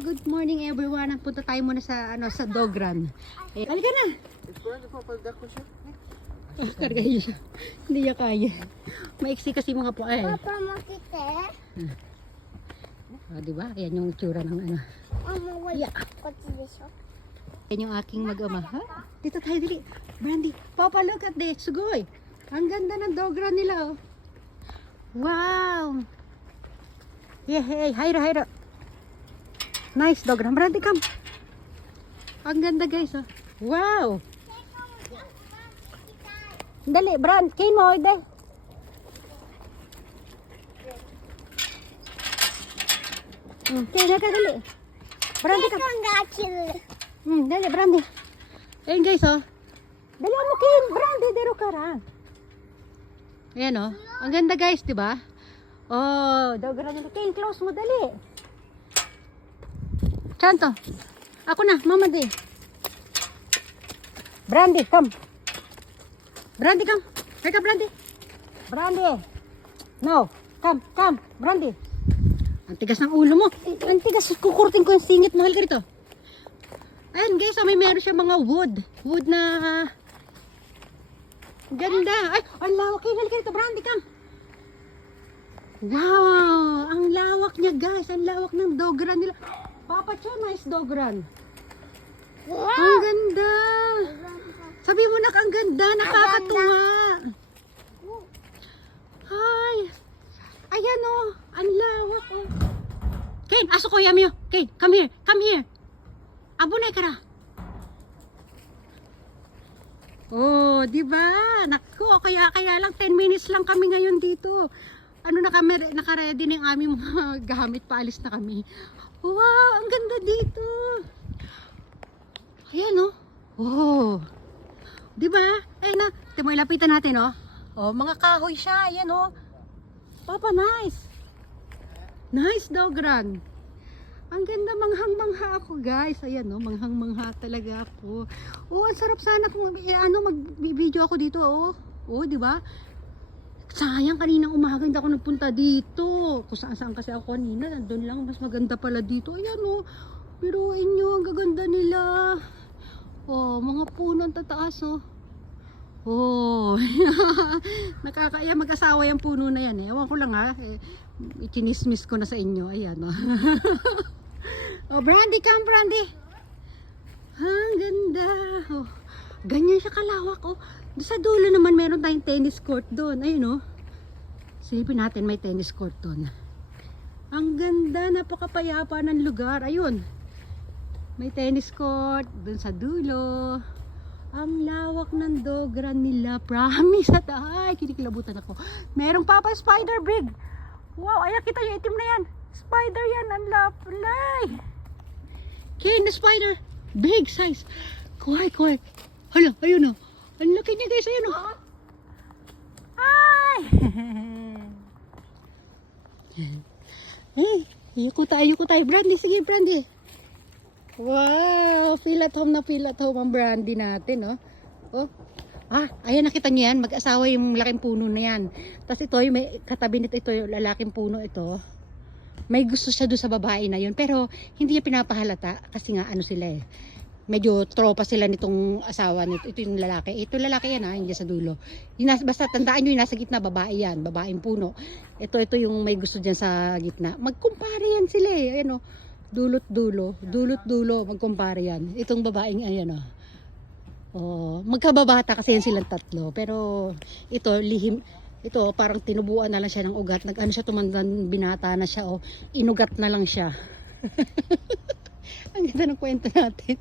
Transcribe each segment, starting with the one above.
good morning everyone. Punta tayo muna sa sa dog run. Halika na. Karga siya. Hindi niya kaya. Maiksi kasi mga po ay. Papa, makita. Diba? Ayan yung itsura ng ano. Yeah. Ayan yung aking mag-ama. Ha? Dito tayo dili. Brandy, Papa, look at this. Sugoy. Ang ganda ng dog run nila. Oh. Wow. Yeah, hey, hayra. Nice dog run. Brandy, come. Ang ganda guys. Oh. Wow. Dali, Brand. Kay mo, dali. Okay, dali. Brandy, come. Dali, Brandy. Ayun guys, oh. Dali mo, Kin. Brandy, dero ka ra. Ayan, oh. Ang ganda guys, di ba? Oh, dog run nila. Kin, close mo, dali. Chanto. Ako na, Mama D. Brandy, come. Brandy, come. Hey, come, Brandy. Brandy. No. Come. Brandy. Ang tigas ng ulo mo. Ang tigas. Kukurtin ko yung singit. Mahal ka rito. Ayan, guys. May meron siya mga wood. Wood na... ganda. Ay, ang lawak. Halika rito, Brandy, come. Wow. Ang lawak niya, guys. Ang lawak ng dog run nila. Papa Cho, nice dog run. Wow. Ang ganda. Sabi mo na, ang ganda, nakakatuwa. Ay. Ayan oh, ang lawak oh. Kane, aso ko yami oh. Kane, come here. Abunay ka na. Oh, di ba? Nako, kaya lang 10 minutes lang kami ngayon dito. Ano na kami, naka-ready na yung aming mga gamit, paalis na kami. Wow, ang ganda dito. Ayan oh. Oh. Di ba? Ayun na, timo ilapitan natin oh. Oh, mga kahoy siya, ayan oh. Papa, nice. Nice dog run. Ang ganda, manghang-mangha ako, guys. Ayan oh, manghang-mangha talaga ako. Oh, ang sarap sana kung mag-video ako dito oh. Oh, di ba? Sayang kaninang umaga hindi ako nagpunta dito. Kung saan kasi ako kanina, nandun lang, mas maganda pala dito. Ayan oh. Biruin nyo, ang gaganda nila. Oh, mga puno ang tataas oh. Oh. Nakakaya mag-asawa yung puno na yan eh. Ewan ko lang ha. Ikinismis ko na sa inyo. Ayan oh. Oh, Brandy, come Brandy. Ang ganda. Oh. Ganyan siya kalawak oh. Sa dulo naman meron tayong tennis court doon. Ayun oh. Silipin natin may tennis court doon. Ang ganda, napakapayapa ng lugar. Ayun. May tennis court doon sa dulo. Ang lawak ng dog run nila. Promise at ay, kinikilabutan ako. Merong Papa Spider Big. Wow, ayan kita yung itim na yan. Spider yan, ang lapalay. Ken, the spider. Big size. Kuhay. Hala, ayun o. Ang laki niya guys, ayun o. Ay! Ayoko tayo. Brandy, sige Brandy. Wow, feel at home ang Brandy natin, oh. Oh. Ayan, nakita niyo yan, mag-asawa yung laking puno na yan. Tapos ito, may katabi nito, ito yung lalaking puno ito. May gusto siya doon sa babae na yun, pero hindi niya pinapahalata kasi nga ano sila eh. Medyo tropa sila nitong asawa nito. Ito yung lalaki. Ito lalaki yan hindi sa dulo. Basta tandaan nyo yung nasa gitna, babae yan, babaeng puno. Ito yung may gusto dyan sa gitna. Magkumpare yan sila eh. Ayan oh. Dulot dulo, magkumpare yan. Itong babaeng ayan oh. Oh, magkababata kasi yan silang tatlo. Pero ito lihim, ito parang tinubuan na lang siya ng ugat. Nag-ano siya, tumandan, binata na siya oh. Inugat na lang siya. Ang ganda ng kwento natin.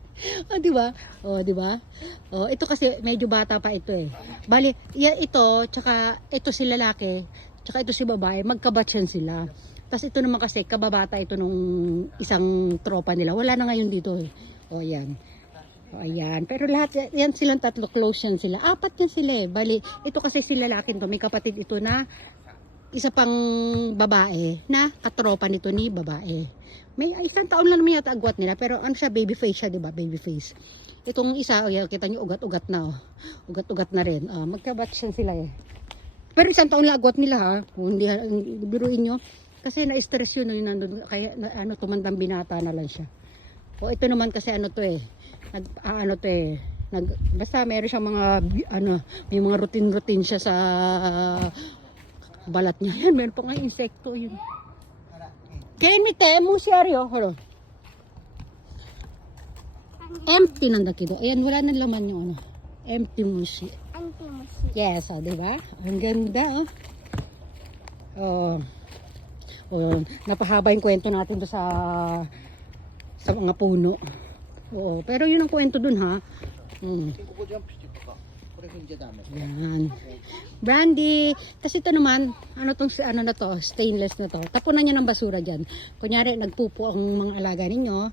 Oh, di ba? Oh, di ba? Oh, ito kasi medyo bata pa ito eh. Bali, ito, tsaka ito si lalaki, tsaka ito si babae, magkabatch yan sila. Tapos ito naman kasi, kababata ito nung isang tropa nila. Wala na ngayon dito eh. O yan. O ayan. Pero lahat, yan silang tatlo, close yan sila. 4 yan sila eh. Bali, ito kasi si lalaki to. May kapatid ito na isa pang babae na katropa nito ni babae. May isang taon lang naman yata agwat nila. Pero ano siya, baby face siya, diba? Baby face. Itong isa, yan, kita nyo, ugat-ugat na. Oh. Ugat-ugat na rin. Magkabatch yan sila eh. Pero isang taon lang agwat nila ha. Hindi, biruin nyo. Kasi na-stress yun, yung nandun, kaya ano, tumandang binata na lang siya. O ito naman kasi ano to eh, basta meron siyang mga, ano, may mga routine siya sa balat niya. Yan, meron pa nga insekto yun. Kaya mi te, musyario, halo. Empty nang dakido. Ayan, wala nang laman yung ano. Empty mushi. Yes, oh, diba? Ang ganda, oh. Napahaba yung kwento natin do sa mga puno. Oo, pero yun ang kwento dun, ha. Yan. Brandy, kasi ito naman, ano na to, stainless na to. Tapunan niyo ng basura diyan. Kunyari nagpupo ang mga alaga ninyo,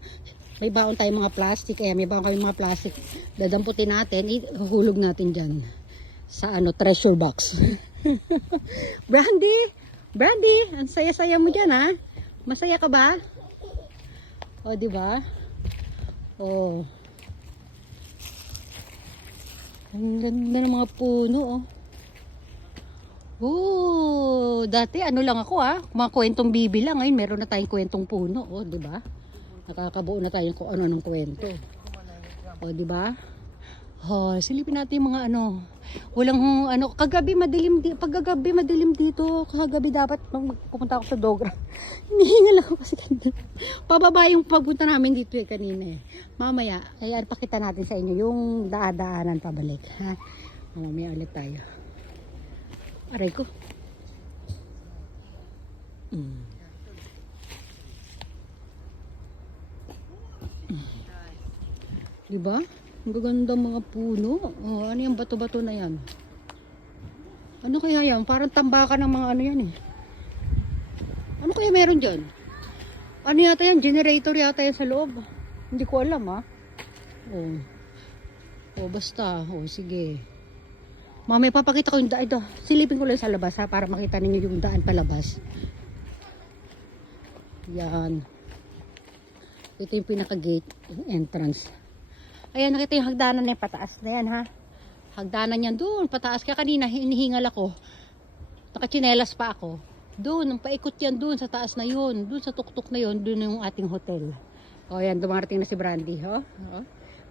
may baon tayong mga plastic, may baon kami mga plastic. Dadamputin natin, ihulog natin diyan sa ano, treasure box. Brandy, ang saya-saya mo diyan, ha? Masaya ka ba? O, di ba? O. Ang ganda ng mga puno, oh. Oh, dati ano lang ako, mga kwentong bibi lang. Ngayon meron na tayong kwentong puno, oh, di ba? Nakakabuo na tayo kung ano ng kwento. O, di ba? Oh, silipin natin yung mga ano. Walang ano, kagabi madilim dito. Kagabi dapat pupunta ako sa Dogra. Hinihingal ako kasi kanina. Pababa yung pagpunta namin dito kanina eh. Mamaya, ayan, pakita natin sa inyo yung daanan pabalik, ha. Mamaya ulit tayo. Aray ko. Diba? Ang gaganda mga puno. Oh, ano yung bato-bato na yan? Ano kaya yan? Parang tambakan ng mga ano yan eh. Ano kaya meron dyan? Ano yata yan? Generator yata yan sa loob. Hindi ko alam, ha. Oh. Oh, basta. Oh, sige. Mamaya papakita ko yung daan. Ito, silipin ko lang sa labas, ha, para makita ninyo yung daan palabas. Yan. Ito yung pinaka-gate, yung entrance. Ayan, nakita yung hagdanan na yung pataas na yan, ha. Hagdanan yan doon, pataas. Kaya kanina, hinihingal ako. Nakachinelas pa ako. Doon, ang paikot yan doon sa taas na yun. Doon sa tuktok na yun, doon yung ating hotel. O, yan, dumarating na si Brandy, ho. O,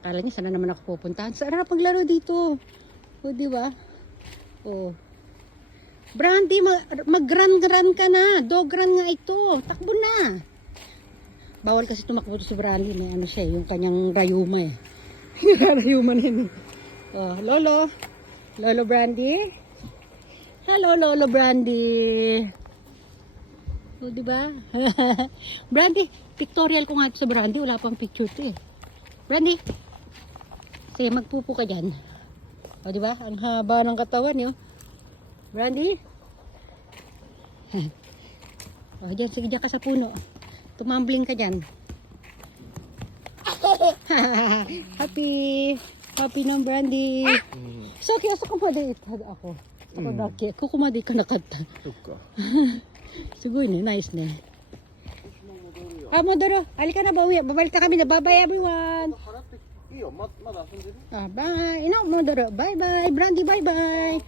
kala niya, sana naman ako pupuntahan. Sarap paglaro dito. O, di ba? O. Brandy, mag-run ka na. Dog run nga ito. Takbo na. Bawal kasi tumakbo to si Brandy. May ano siya, yung kanyang rayuma eh. Rayuma na yun. Oh, Lolo Brandy. Hello, Lolo Brandy. O, diba? Brandy, pictorial ko nga sa Brandy. Wala pang picture to eh. Brandy. Sige, magpupo ka dyan. O, diba? Ang haba ng katawan yun. Brandy. O, dyan. Sige, dyan ka sa puno. Tumambling ka dyan. Happy ng Brandy. So, kaya sa kumadi ako. Ako daki. Kukumadi ka nakata. Siguro nice na. Modoro. Halika na, babalik ka kami na. Bye-bye everyone. Bye. Modoro. Bye-bye. Brandy, bye-bye.